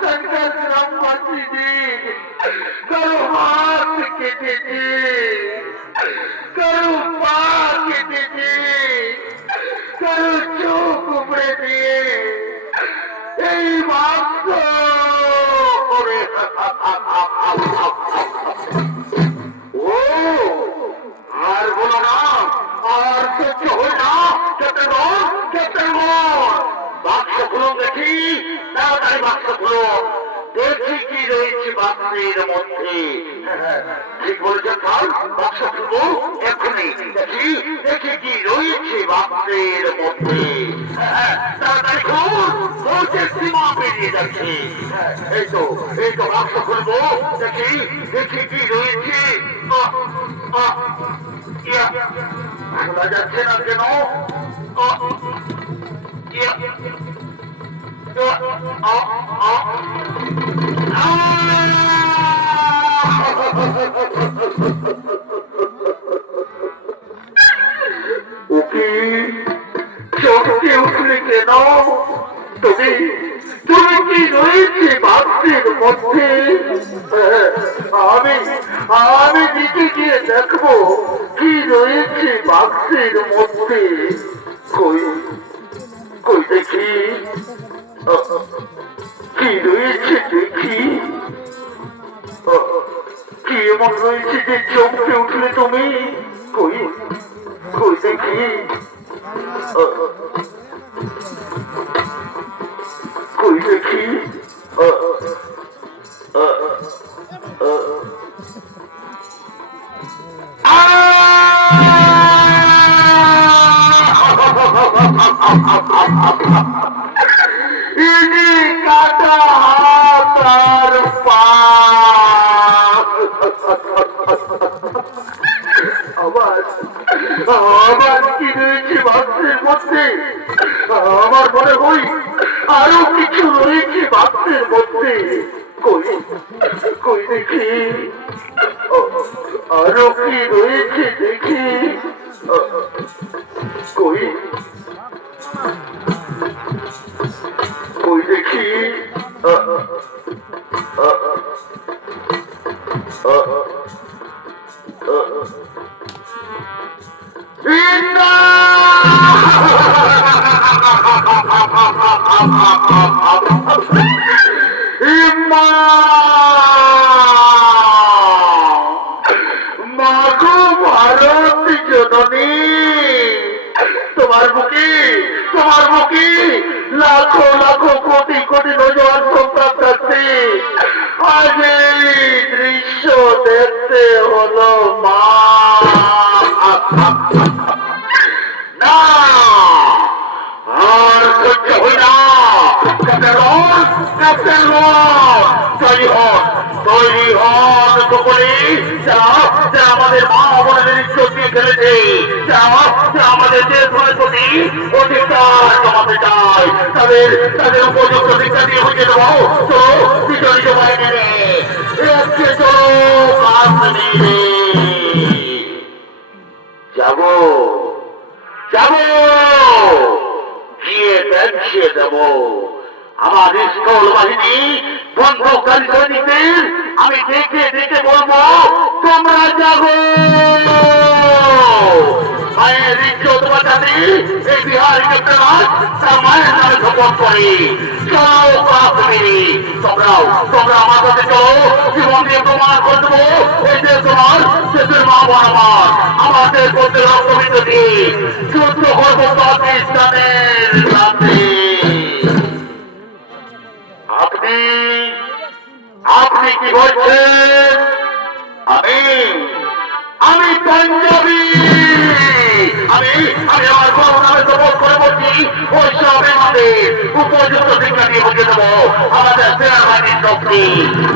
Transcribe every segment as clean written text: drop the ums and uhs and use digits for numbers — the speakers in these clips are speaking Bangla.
এখানকার গ্রামবাসীদের কারো হাত কেটেছে, কারো পা কেটেছে, কারো চোখ উপড়ে দিয়ে এই বাক্স করে ও আর বলো না, আর সহ্য হয় না। ক্যাপ্টেন, ক্যাপ্টেন, বাক্স খুলুন দেখি, তাড়াতাড়ি বাক্স খুলুন, দেখি কি রয়েছে বাক্সের মধ্যে। ঠিক বলেছেন স্যার, বাক্স খুলবো এক্ষুনি, দেখি দেখি কি রয়েছে বাক্সের মধ্যে। তাড়াতাড়ি খুলুন, বলছে সীমা পেরিয়ে যাচ্ছে। এই তো বাক্স খুলবো, দেখি দেখি কি রয়েছে। খোলা যাচ্ছে না কেন? ওকে চমকে উঠলে কেন? তুমি তুমি কি রয়েছে বাক্সের মধ্যে? আমি আমি দিকে গিয়ে দেখবো কি রয়েছে বাক্সের মধ্যে। কই কই দেখি কি রয়েছে, দেখি কি এমন রয়েছে যে চমকে উঠলে তুমি? কই কই দেখি কই দেখি কাটা হাত আর পা। আবার কি রয়েছে বাক্সের মধ্যে? আমার মনে হয় আরো কিছু রয়েছে বাক্সের মধ্যে। কই কই দেখি আরো কি রয়েছে, দেখি কই কই দেখি মাগো ভারত জননী, তোমার বুকে লাখো লাখো কোটি কোটি নজওয়ান সন্তান থাকতে আজ এই দৃশ্য দেখতে হলো মা। না আর সহ্য হয় না। ক্যাপ্টেন তৈরি হন সকলে, যারা আমাদের মা বোনেদের ইজ্জত দিয়ে খেলেছে, যারা আমাদের দেশ প্রতি অধিকার জমাতে চায়, তাদের উপযুক্ত শিক্ষা দিয়ে বুঝে দেবো। তো বিজয়ী সবাই নেবে চলো যাবো যাবো গিয়ে দেখিয়ে দেব আমার স্কুল বাহিনী বন্ধকারী সৈনিকদের। আমি দেখে দেখে বলবো তোমরা যাবো। মায়ের ইজ্জত বাঁচাতে এই বিহারি ক্যাপ্টেন তার মায়ের নামে শপথ করে। চলো কাশ্মীরি, তোমরা আমার কাছে চলো, জীবন দিয়ে প্রমাণ করে দেবো এই দেশ তোমার, দেশের মা বোন আমাদের মধ্যে রক্তবিত দিয়ে যুদ্ধ করবো পাকিস্তানের সাথে। আপনি কি বলছেন? আমি পাঞ্জাবি, আমি আমার বড় নামে শপথ করে বলছি ওই সব আমাদের উপযুক্ত শিক্ষা দিয়ে বুঝে দেবো আমাদের সেনাবাহিনীর শক্তি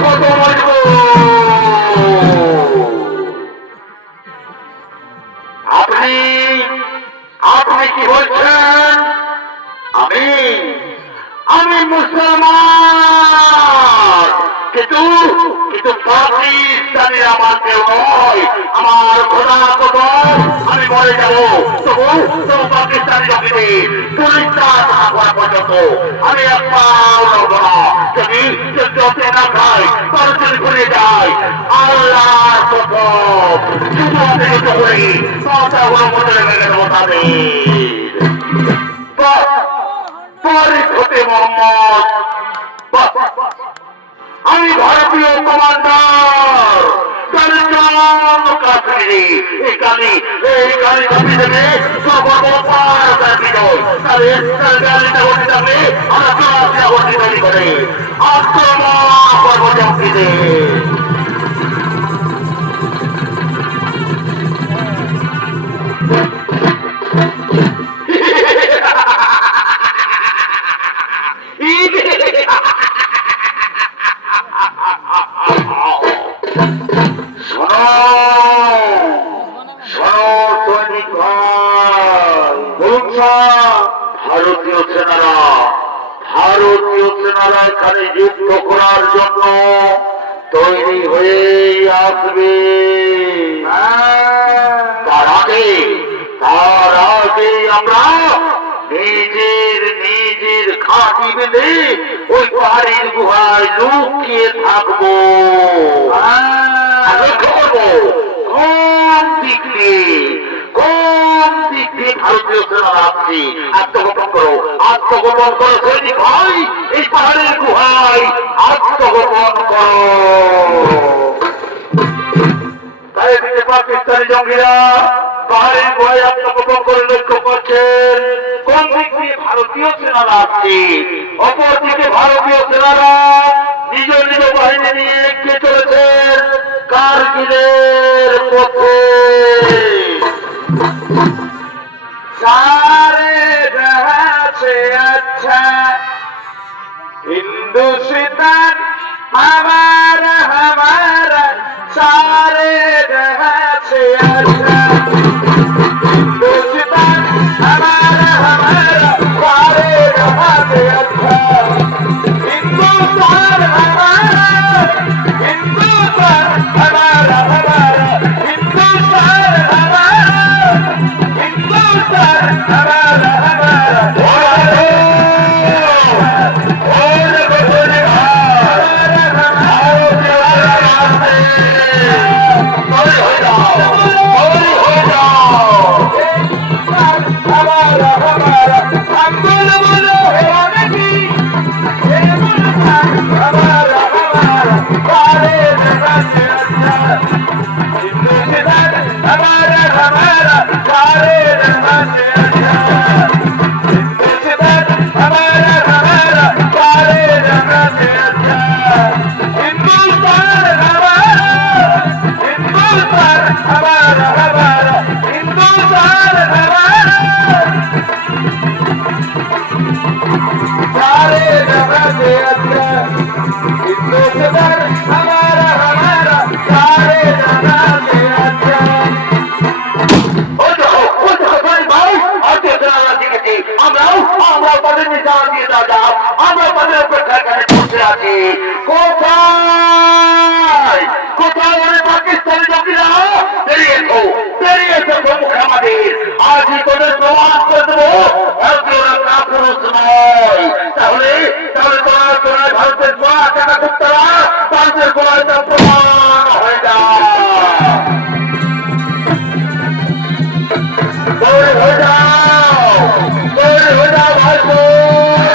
কত মজবুত। আপনি কি বলছেন? আমি মুসলমান, কিন্তু পাকিস্তানি আমার কেউ নয়। আমার খোদা কসম আমি মরে যাবো, তবু পাকিস্তানি জমিতে পুলিশ করা পর্যন্ত আমি এক পাও লড়ব না। যদি না খায় তার যদি করে যায় আল্লাহর কসম শুধু থেকে তো করি কথা হলো মনে রেখে গেল তাদের তারিখ হতে মোহাম্মদ আমি ভারতীয় কমান্ডার এই গালি চাপি দেবে আমরা তৈরি করে আক্রমণ করব জঙ্গিদের ভারতীয় সেনারা এখানে যুদ্ধ করার জন্য তৈরি হয়ে আসবে তার আগে আমরা নিজের ঘাঁটি বেঁধে ওই পাহাড়ের গুহায় লুকিয়ে থাকবো কোন দিক দিয়ে ভারতীয় সেনারা আসছে আত্মগোপন করো সৈনিক ভাই এই পাহাড়ের গুহায় আত্মগোপন করো তাই দিকে পাকিস্তানি জঙ্গিরা পাহাড়ের গুহায় আত্মগোপন করে লক্ষ্য করছেন কোন দিক দিয়ে ভারতীয় সেনারা আসছে অপরদিকে ভারতীয় সেনারা নিজ বাহিনী নিয়ে এগিয়ে চলেছেন কারগিলের পথে सारे जहां से अच्छा हिंदुस्तान हमारा सारे जहां से अच्छा हिंदुस्तान हमारा सारे जहां से अच्छा हिंदुस्तान हमारा हिंदुस्तान हमारा हिंदुस्तान কোথায় পাকিস্তানি জঙ্গিরা বেরিয়ে এসো মুখে আমাদের আজই তোদের প্রমাণ করে দেবো ভারতীয়রা কাপুরুষ নয় তাহলে তোরা ভারতের গোড়া টাকা কুত্তারা ভারতের গোড়ায় তা প্রমাণ হয়ে যায় ভাইপো আমরা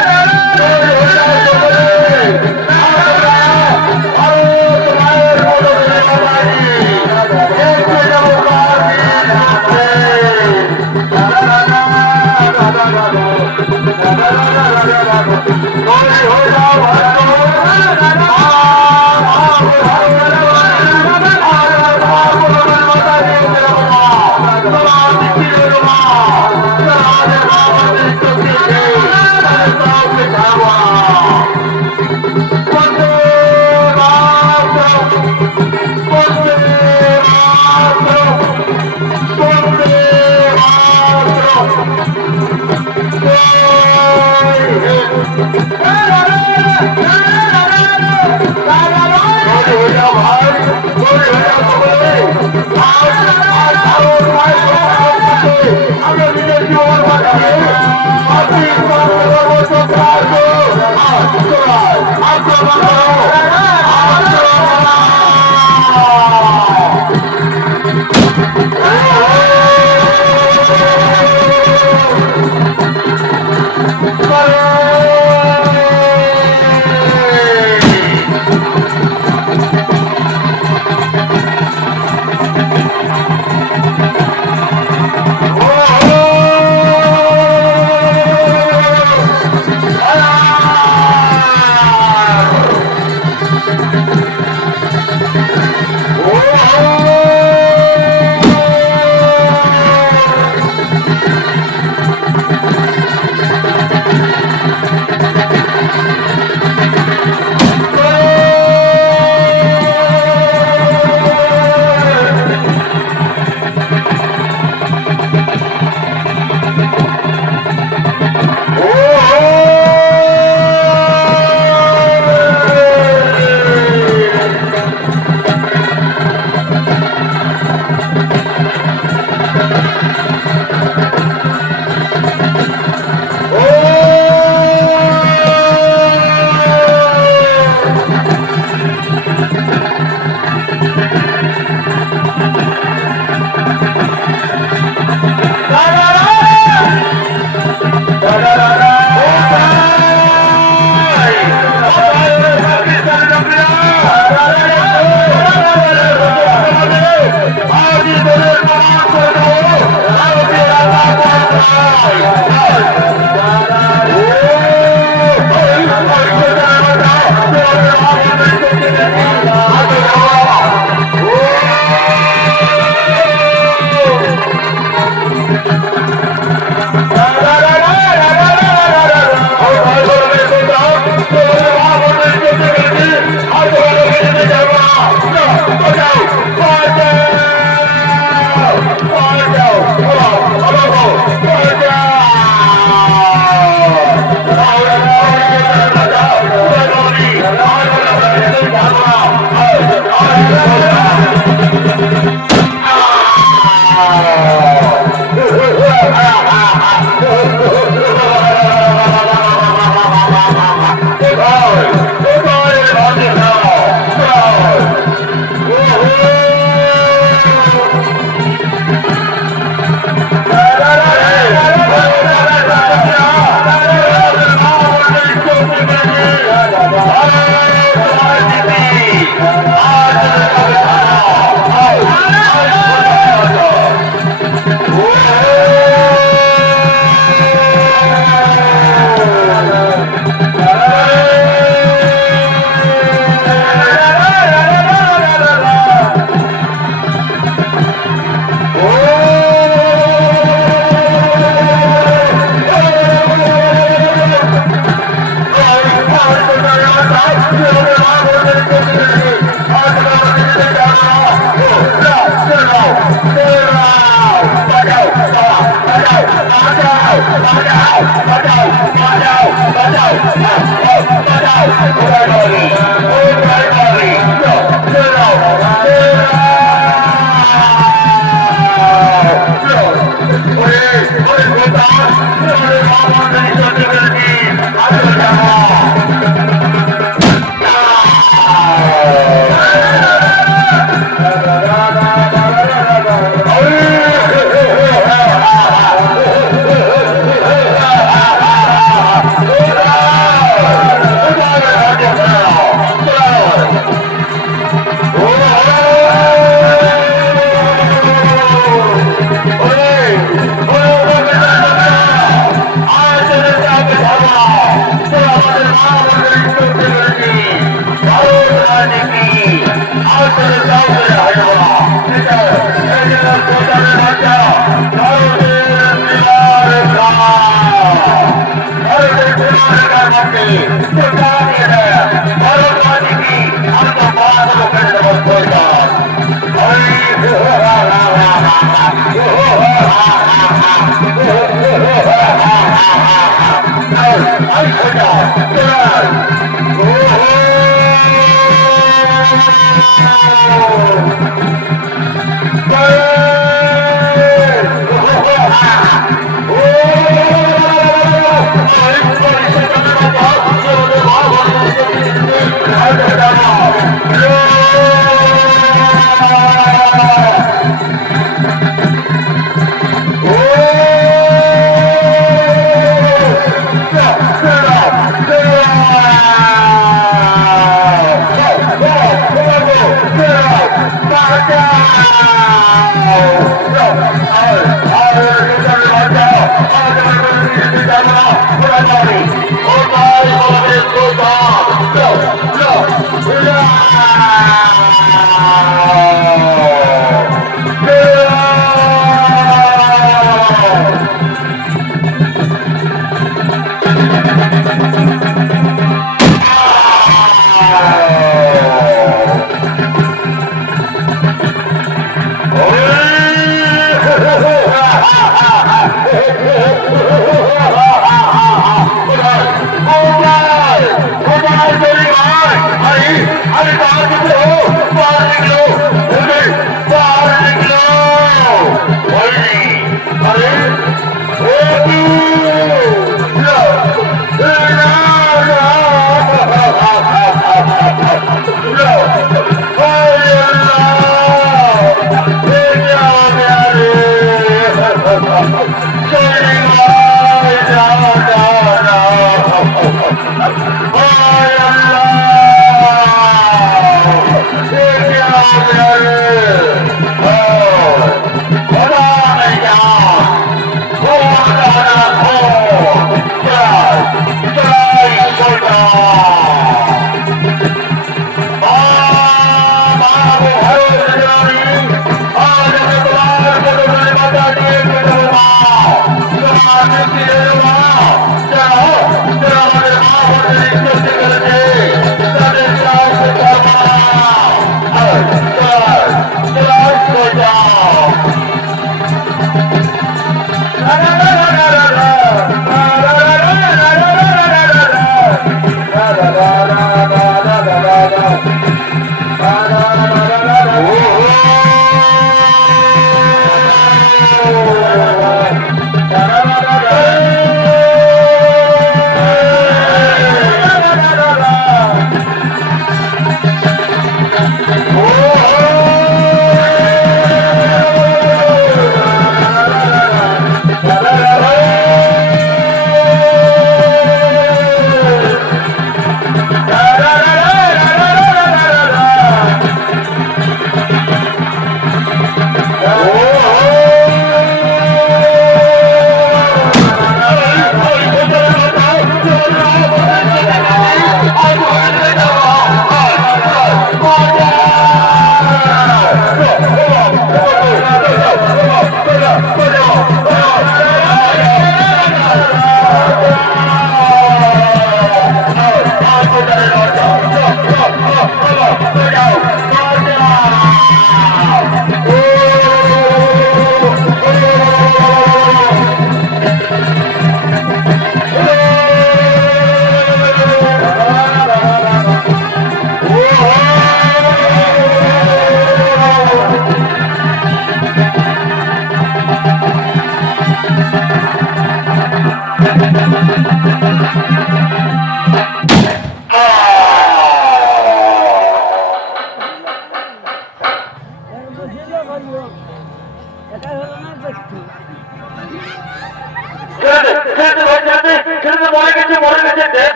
Go!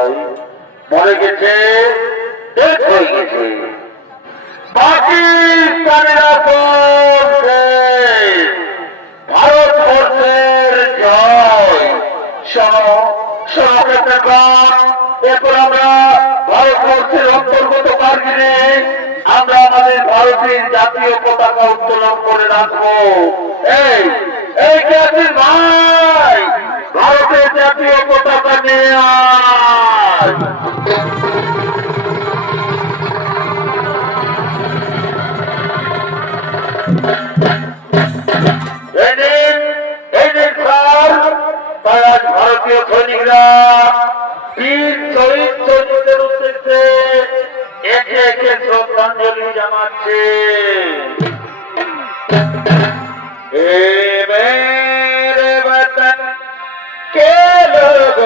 ভাই মরে গেছে, শেষ হয়ে গেছে। পাকিস্তানিরা বলছে ভারতবর্ষের জয়। শোনো শোনো ক্যাপ্টেনগণ, এরপর আমরা ভারতবর্ষের অন্তর্গত কার্যে আমরা আমাদের ভারতের জাতীয় পতাকা উত্তোলন করে রাখবো। এই এই ক্যাপ্টেন ভাই, ভারতের জাতীয় পতাকা নিয়ে আয়। ভারতীয় সৈনিকরা বীর শহীদ সৈনিকদের উদ্দেশ্যে একে একে শ্রদ্ধাঞ্জলি জানাচ্ছে। এ মেরে বতন কে লোগ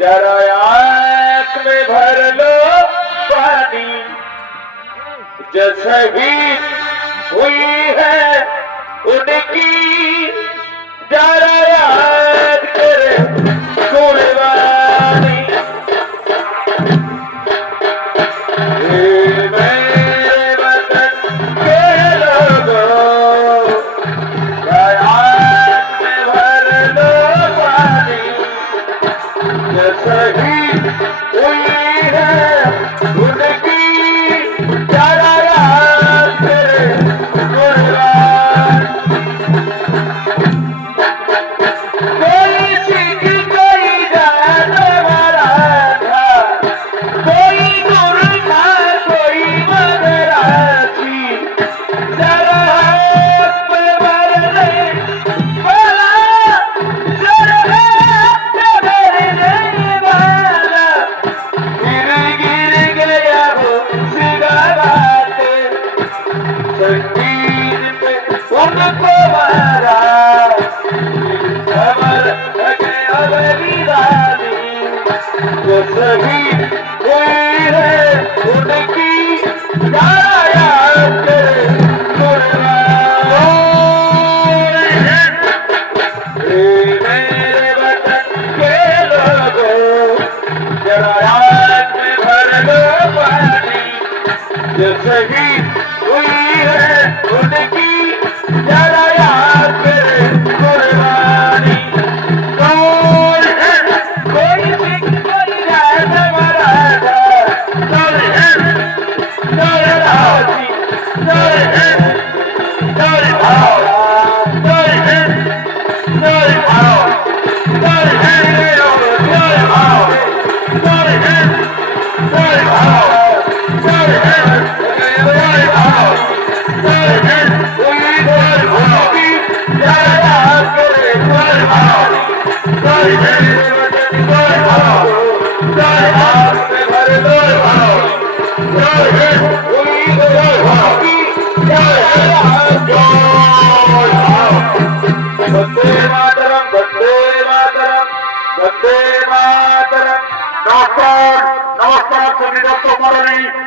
जरा आंख में भर लो पानी, जो शहीद हुई है उनकी जरा याद करे कुर्बानी। मेरे वतन के लोगों, जरा आंख में भर लो पानी, जो शहीद हुई है उनकी जरा याद करे कुर्बानी। कोई सिख कोई जाट मराठा, कोई गुरखा कोई मराठी, जरा हाथ पे भरने वाला, जरा हाथ पे भरने वाला, गिर गिर गया हो सिगाराते, शहीद पे उनको मारा, खबर लगे अबरी रानी, जो शहीद हुई है उनकी जरा याद करे कुर्बानी। मेरे वतन के लोगों, जरा आंख में भर लो पानी, जो शहीद हुई है उनकी जरा याद करे कुर्बानी। कौन है? कोई सिख कोई जाट मराठा, जय हिंद जय राजी जय हिंद जय भारत, जय हिंद जय भारत, जय हिंद जय भारत, जय हिंद जय भारत, जय हिंद जय भारत, जय हिंद जय भारत की जय याद करे कुर्बानी। जय हिंद जय भारत, जय हाथ में भर लो भारत, जय हिंद जय भारत की जय याद जय भारत। वंदे मातरम वंदे मातरम वंदे मातरम। नमस्कार नमस्कार सभी दर्शक मंडली।